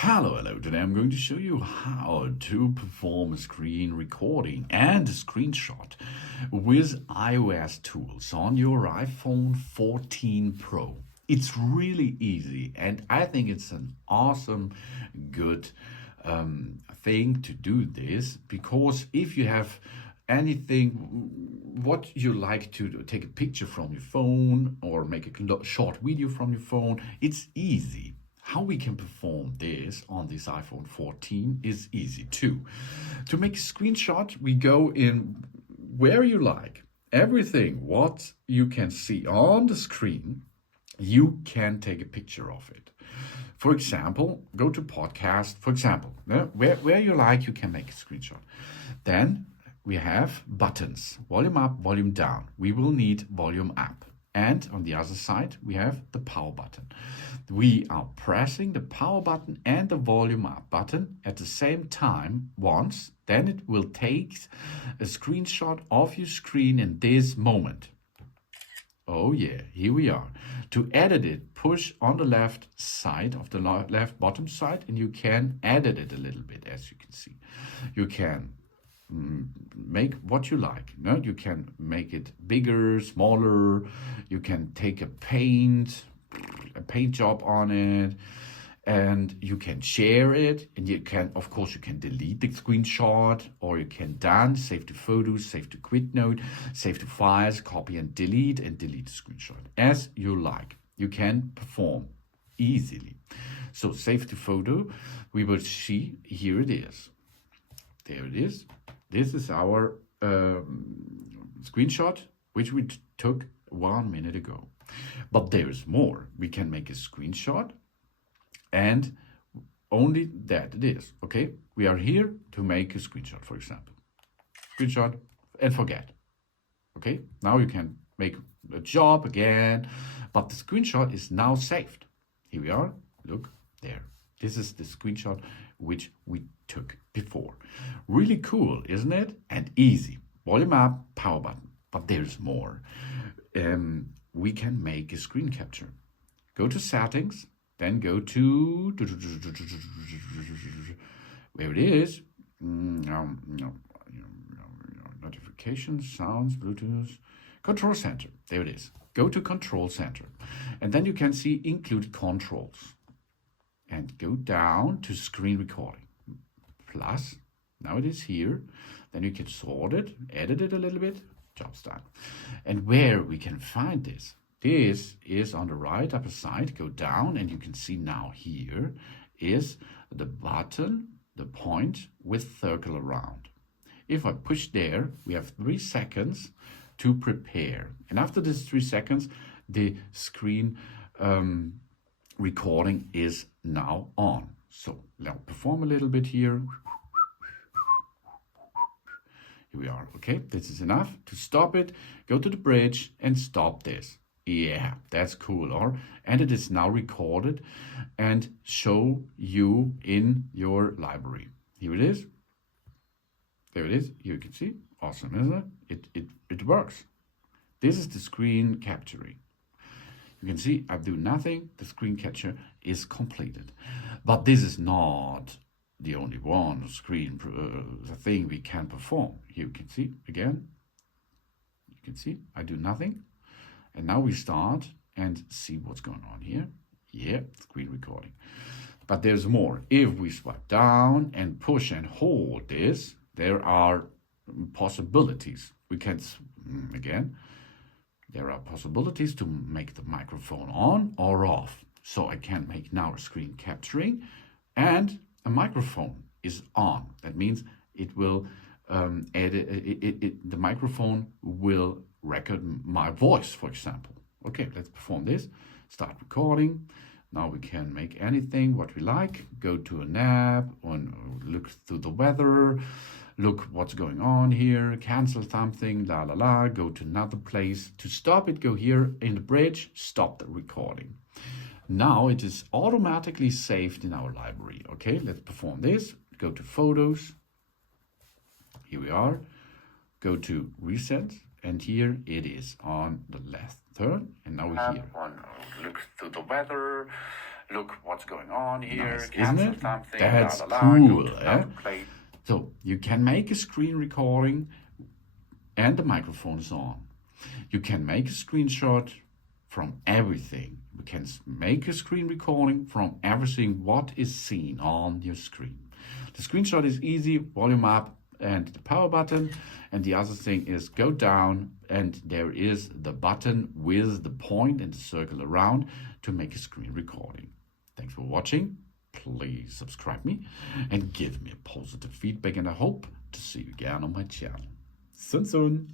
Hello. Today I'm going to show you how to perform a screen recording and a screenshot with iOS tools on your iPhone 14 Pro. It's really easy, and I think it's an awesome, good thing to do this because if you have anything what you like to do, take a picture from your phone or make a short video from your phone, it's easy. How we can perform this on this iPhone 14 is easy too. To make a screenshot, we go in where you like. Everything what you can see on the screen, you can take a picture of it. For example, go to podcast, for example, where you like, you can make a screenshot. Then we have buttons, volume up, volume down. We will need volume up. And on the other side, we have the power button. We are pressing the power button and the volume up button at the same time once. Then it will take a screenshot of your screen in this moment. Oh yeah, here we are. To edit it, push on the left side of the left bottom side and you can edit it a little bit, as you can see. You can make what you like. No? You can make it bigger, smaller. You can take a paint job on it, and you can share it. And you can, of course, you can delete the screenshot, or you can done, save to photos, save to quick note, save to files, copy and delete the screenshot as you like. You can perform easily. So save to photo, we will see, here it is. There it is. This is our screenshot, which we took 1 minute ago. But there's more. We can make a screenshot, and only that it is. Okay, we are here to make a screenshot, for example. Screenshot and forget. Okay, now you can make a job again, but the screenshot is now saved. Here we are. Look there. This is the screenshot which we took before. Really cool, isn't it? And easy. Volume up, power button. But there's more. We can make a screen capture. Go to settings, then go to where it is. Notifications, sounds, Bluetooth, control center. There it is. Go to control center, and then you can see include controls. And go down to screen recording. Plus, now it is here. Then you can sort it, edit it a little bit, job's done. And where we can find this is on the right upper side. Go down and you can see now here is the button, the point with circle around. If I push there, we have 3 seconds to prepare. And after this 3 seconds, the screen recording is now on. So now perform a little bit here. Here we are. Okay, this is enough. To stop it, go to the bridge and stop this. Yeah, that's cool. And it is now recorded and show you in your library. Here it is. There it is. Here you can see. Awesome, isn't it? It works. This is the screen capturing. You can see I do nothing, the screen capture is completed. But this is not the only one the thing we can perform. Here you can see again, you can see I do nothing. And now we start and see what's going on here. Yeah, screen recording. But there's more. If we swipe down and push and hold this, there are possibilities. We can, again, there are possibilities to make the microphone on or off. So I can make now a screen capturing and a microphone is on. That means it will the microphone will record my voice, for example. Okay, let's perform this. Start recording. Now we can make anything what we like. Go to an app and look through the weather. Look what's going on here, cancel something, go to another place. To stop it, go here in the bridge, stop the recording. Now it is automatically saved in our library. Okay, let's perform this. Go to photos. Here we are. Go to reset, and here it is on the left turn. And now we're here. Look through the weather. look what's going on here, Nice, cancel isn't it? something, That's la la la, cool, go to eh? another plate. So you can make a screen recording and the microphone is on. You can make a screenshot from everything. You can make a screen recording from everything what is seen on your screen. The screenshot is easy, volume up and the power button. And the other thing is go down and there is the button with the point and the circle around to make a screen recording. Thanks for watching. Please subscribe me and give me a positive feedback, and I hope to see you again on my channel. Soon.